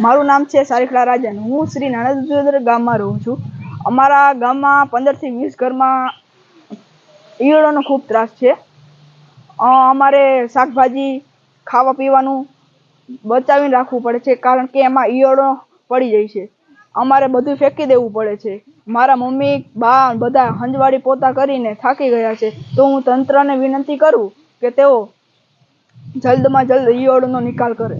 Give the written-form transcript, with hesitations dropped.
મારું નામ છે સારીખલા રાજન. હું શ્રી નાનાદુદર ગામમાં રહું છું. અમારા ગામમાં 15 થી 20 ઘરમાં ઈયળોનો ખૂબ ત્રાસ છે. અમારે શાકભાજી ખાવા પીવાનું બચાવીને રાખવું પડે છે, કારણ કે એમાં ઈયળો પડી જાય છે. અમારે બધું ફેંકી દેવું પડે છે. મારા મમ્મી બા બધા હંજવાળી પોતા કરીને થાકી ગયા છે. તો હું તંત્રને વિનંતી કરું કે તેઓ જલ્દમાં જલ્દ ઈયળોનો નિકાલ કરે.